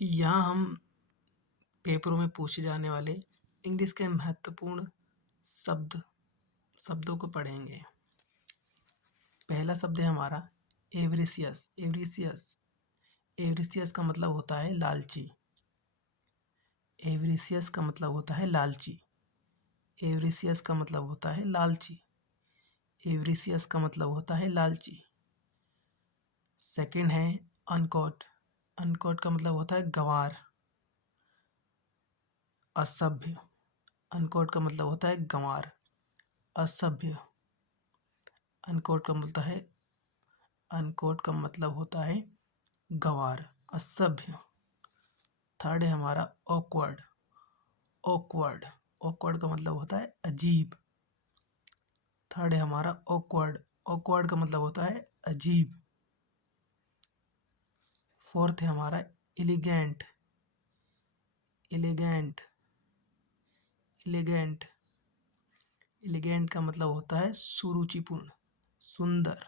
यहाँ हम पेपरों में पूछे जाने वाले इंग्लिश के महत्वपूर्ण शब्दों को पढ़ेंगे। पहला शब्द है हमारा एवरेशियस। एवरेशियस एवरेशियस का मतलब होता है लालची। एवरेशियस का मतलब होता है लालची। एवरेशियस का मतलब होता है लालची। एवरेशियस का मतलब होता है लालची। सेकंड है अनकॉट। अनकॉट का मतलब होता है गंवार, असभ्य। अनकॉट का मतलब होता है गंवार, असभ्य। अनकोट का मतलब है अनकोट का मतलब होता है गंवार, असभ्य। थर्ड है हमारा ऑकवर्ड। ऑकवर्ड ऑकवर्ड का मतलब होता है अजीब। थर्ड है हमारा ऑकवर्ड। ऑकवर्ड का मतलब होता है अजीब। फोर्थ है हमारा एलिगेंट। एलिगेंट एलिगेंट एलिगेंट का मतलब होता है सुरुचिपूर्ण, सुंदर।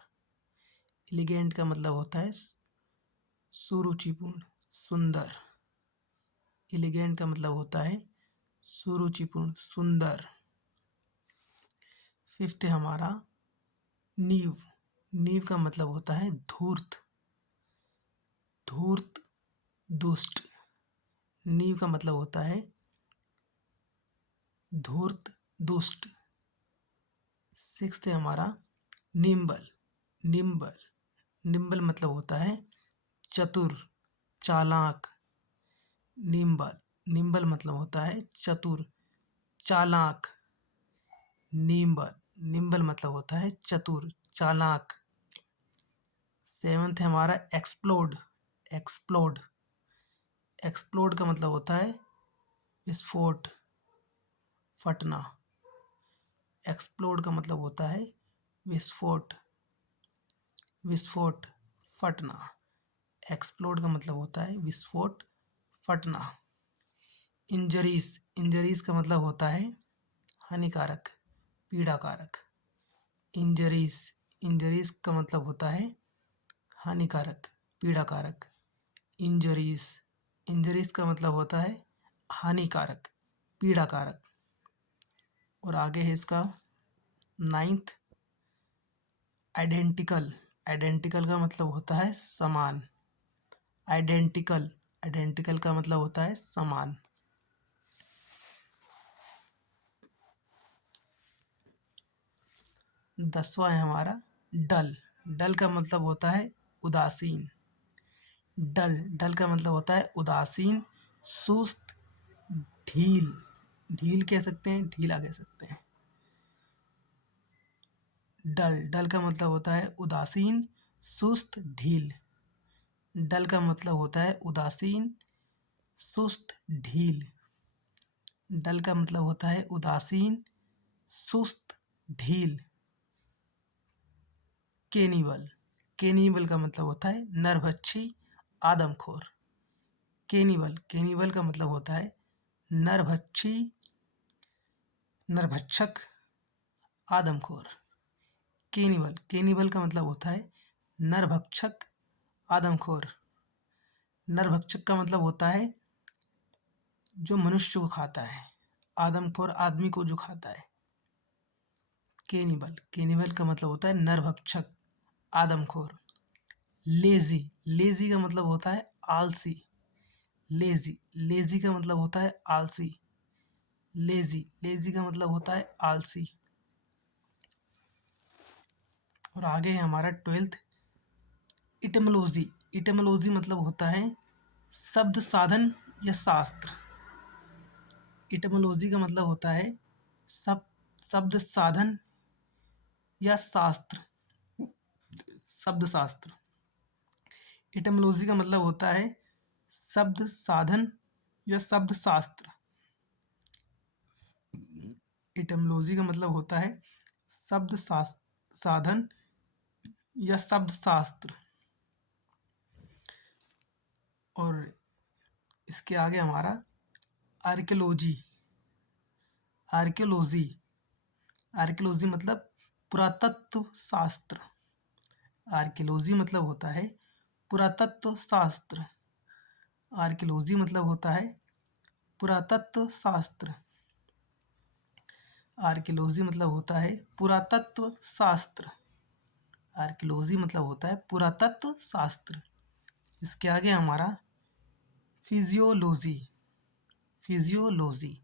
एलिगेंट का मतलब होता है सुरुचिपूर्ण, सुंदर। एलिगेंट का मतलब होता है सुरुचिपूर्ण, सुंदर। फिफ्थ है हमारा नीव। नीव का मतलब होता है धूर्त, धूर्त, दुष्ट। नीव का मतलब होता है धूर्त, दुष्ट। सिक्स्थ है हमारा निम्बल। निम्बल निम्बल मतलब होता है चतुर, चालाक। निम्बल निम्बल मतलब होता है चतुर, चालाक। निम्बल निम्बल मतलब होता है चतुर, चालाक। सेवंथ है हमारा एक्सप्लोड। एक्सप्लोड एक्सप्लोड का मतलब होता है विस्फोट, फटना। एक्सप्लोड का मतलब होता है विस्फोट, विस्फोट, फटना। एक्सप्लोड का मतलब होता है विस्फोट, फटना। इंजरीज इंजरीज का मतलब होता है हानिकारक, पीड़ाकारक। इंजरीज इंजरीज का मतलब होता है हानिकारक, पीड़ाकारक। इंजरीज इंजरीज का मतलब होता है हानिकारक, पीड़ाकारक। और आगे है इसका नाइन्थ आइडेंटिकल। आइडेंटिकल का मतलब होता है समान। आइडेंटिकल आइडेंटिकल का मतलब होता है समान। दसवां है हमारा डल। डल का मतलब होता है उदासीन। डल डल का मतलब होता है उदासीन, सुस्त, ढील। ढील कह सकते हैं, ढीला कह सकते हैं। डल डल का मतलब होता है उदासीन, सुस्त, ढील। डल का मतलब होता है उदासीन, सुस्त, ढील। डल का मतलब होता है उदासीन, सुस्त, ढील। केनिबल केनिबल का मतलब होता है नरभक्षी, आदमखोर। केनिबल केनिबल का मतलब होता है नरभक्षी, नरभक्षक, आदमखोर। केनिबल केनिबल का मतलब होता है नरभक्षक, आदमखोर। नरभक्षक का मतलब होता है जो मनुष्य को खाता है। आदमखोर आदमी को जो खाता है। केनिबल केनिबल का मतलब होता है नरभक्षक, आदमखोर। लेजी लेजी का मतलब होता है आलसी। लेजी लेजी का मतलब होता है आलसी। लेजी लेजी का मतलब होता है आलसी। और आगे है हमारा ट्वेल्थ इटमोलॉजी। इटमोलॉजी मतलब होता है शब्द साधन या शास्त्र। इटमोलॉजी का मतलब होता है सब शब्द साधन या शास्त्र, शब्द शास्त्र। इटमोलॉजी का मतलब होता है शब्द साधन या शब्द शास्त्र। इटमोलॉजी का मतलब होता है शब्द साधन या शब्द शास्त्र। और इसके आगे हमारा आर्कियोलॉजी। आर्कियोलॉजी आर्कियोलॉजी मतलब पुरातत्व शास्त्र। आर्कियोलॉजी मतलब होता है पुरातत्व शास्त्र। आर्कियोलॉजी मतलब होता है पुरातत्व शास्त्र। आर्कियोलॉजी मतलब होता है पुरातत्व शास्त्र। आर्कियोलॉजी मतलब होता है पुरातत्व शास्त्र। इसके आगे हमारा फिजियोलॉजी। फिजियोलॉजी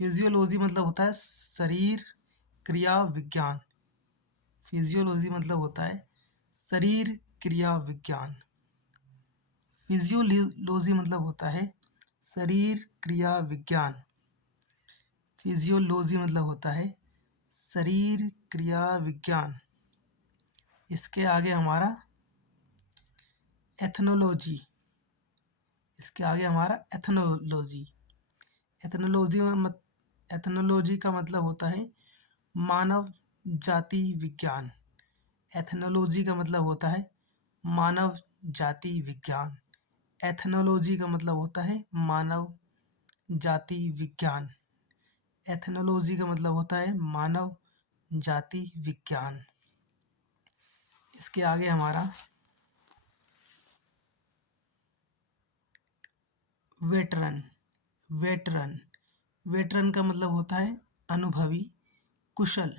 फिजियोलॉजी मतलब होता है शरीर क्रिया विज्ञान। फिजियोलॉजी मतलब होता है शरीर क्रिया विज्ञान। फिजियोलॉजी मतलब होता है शरीर क्रिया विज्ञान। फिजियोलॉजी मतलब होता है शरीर क्रिया विज्ञान। इसके आगे हमारा एथनोलॉजी। इसके आगे हमारा एथनोलॉजी। एथनोलॉजी का मतलब होता है मानव जाति विज्ञान। एथनोलॉजी का मतलब होता है मानव जाति विज्ञान। एथनोलॉजी का मतलब होता है मानव जाति विज्ञान। एथनोलॉजी का मतलब होता है मानव जाति विज्ञान। इसके आगे हमारा वेटरन। वेटरन वेटरन का मतलब होता है अनुभवी कुशल।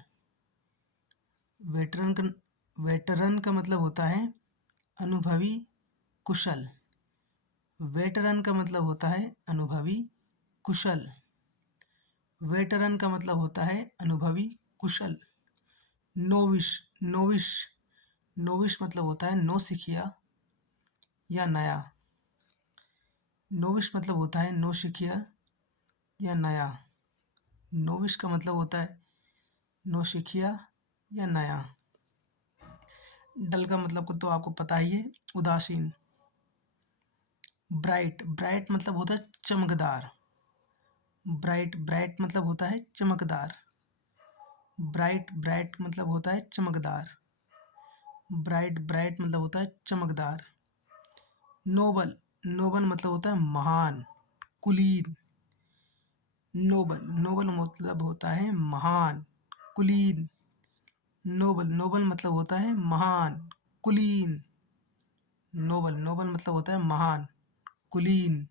वेटरन का मतलब होता है अनुभवी कुशल। वेटरन का मतलब होता है अनुभवी कुशल। वेटरन का मतलब होता है अनुभवी कुशल। नोविश नोविश नोविश मतलब होता है नौसिखिया या नया। नोविश मतलब होता है नौसिखिया या नया। नोविश का मतलब होता है नौसिखिया या नया। डल का मतलब को तो आपको पता ही है, उदासीन। ब्राइट ब्राइट मतलब होता है चमकदार। ब्राइट मतलब होता है चमकदार। ब्राइट मतलब होता है चमकदार। ब्राइट मतलब होता है चमकदार। नोबल नोबल मतलब होता है महान कुलीन। नोबल मतलब होता है महान कुलीन। नोबल मतलब होता है महान कुलीन। नोबल मतलब होता है महान कुलीन।